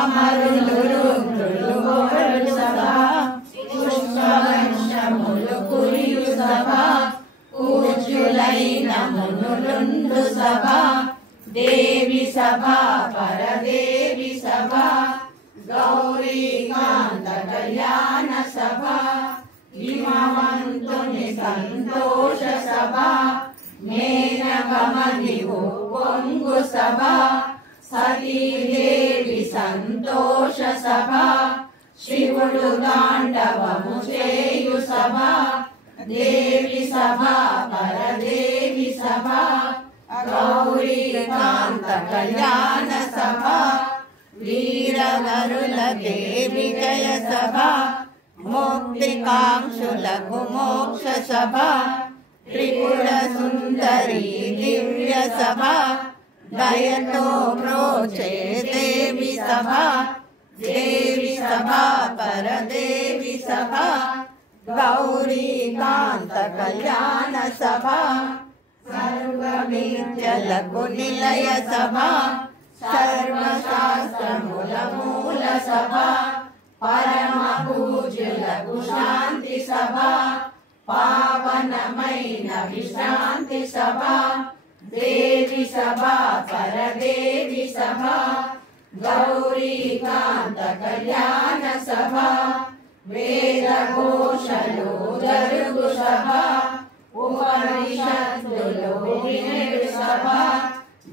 అమరులు రుద్రులు గోరు సభ పుష్పవర్షములు కురియు సభ పూజ్యులైన మునులుండు సభ దేవి సభ పరదేవి సభ గౌరీకాంత కళ్యాణ సభ హిమవంతుని సంతోష సభ మేనగమని పొంగు సభ సతీదేవి సంతోష సభ శివుడు తాండవము చేయు సభ దేవి సభ పరదేవి సభ గౌరీకాంత కళ్యాణ సభ వీరవరుల దేవి జయ సభ ముక్తికాంక్షులకు మోక్ష సభ త్రిపుర సుందరి దివ్య సభ దయతో ప్రోచే దేవి సభ దేవి సభ పరదేవి సభ గౌరీకాంత కళ్యాణ సభ సర్వ విద్యలకు నిలయ సభ సర్వశాస్త్రముల మూల సభ పరమ పూజ్యులకు శాంతి సభ పావనమైన విశ్రాంతి సభ దేవి సభ పరదేవి సభ గౌరీకాంత కళ్యాణ సభ వేద ఘోషలు జరుగు సభ ఉపనిషత్తులు వినడు సభ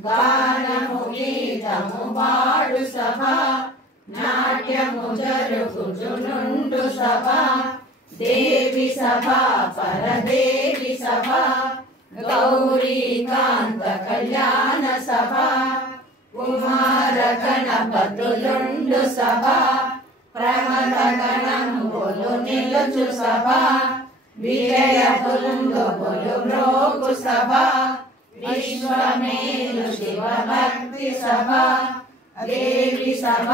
గానము గీతము పాడు సభ నాట్యము జరుగుచునుండు సభ దేవి సభ పరదేవి సభ గౌరీకాంత కళ్యాణ సభ కుమార గణపతులుండు సభ ప్రమద గణంబులు నిలుచు సభ విజయ బృందములు మ్రోగు సభ విశ్వమేలు శివ భక్తి సభ దేవి సభ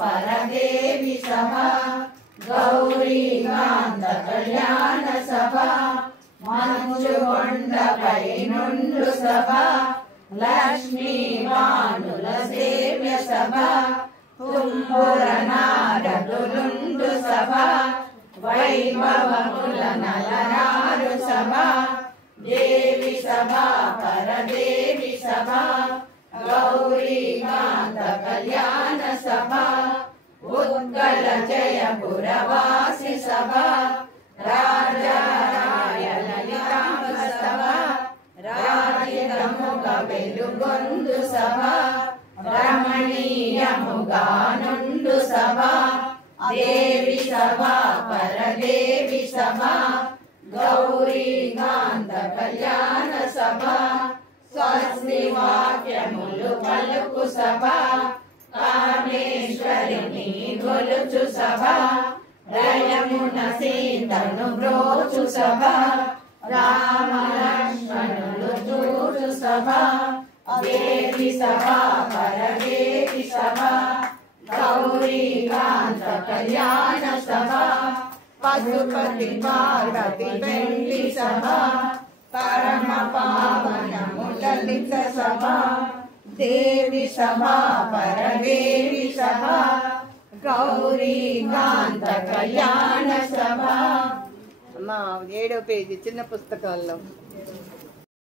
పరదేవి సభ గౌరీకాంత కళ్యాణ సభ మంచు కొండపై నుండు సభ లక్ష్మీ వాణుల సేవ్య సభ తుంబుర నారదులుండు సభ వైభవముల నలరారు సభ దేవి సభ పరదేవి సభ గౌరీకాంత కళ్యాణ సభ ఉత్కళ జయపురవాసి సభ రాజారాయ లలితాంబ సభ రాజితముగ వెలుగొందు సభ రమణీయముగా నుండు సభ దేవి సభ పరదేవి సభ గౌరీకాంత కళ్యాణ సభ స్వస్తి వాక్యములు పలుకు సభ కామేశ్వరిని గొలుచు సభ రయమున సీతను బ్రోచు సభ రామ లక్ష్మణులు చూచు సభ దేవి సభ పరదేవి సభ గౌరీకాంత కళ్యాణ సభ పశుపతి పార్వతి పెళ్లి సభ పరమ పావనము లలిత సభ దేవి సభ పరదేవి సభ గౌరీకాంత కళ్యాణ సభ. 7వ పేజీ చిన్న పుస్తకాల్లో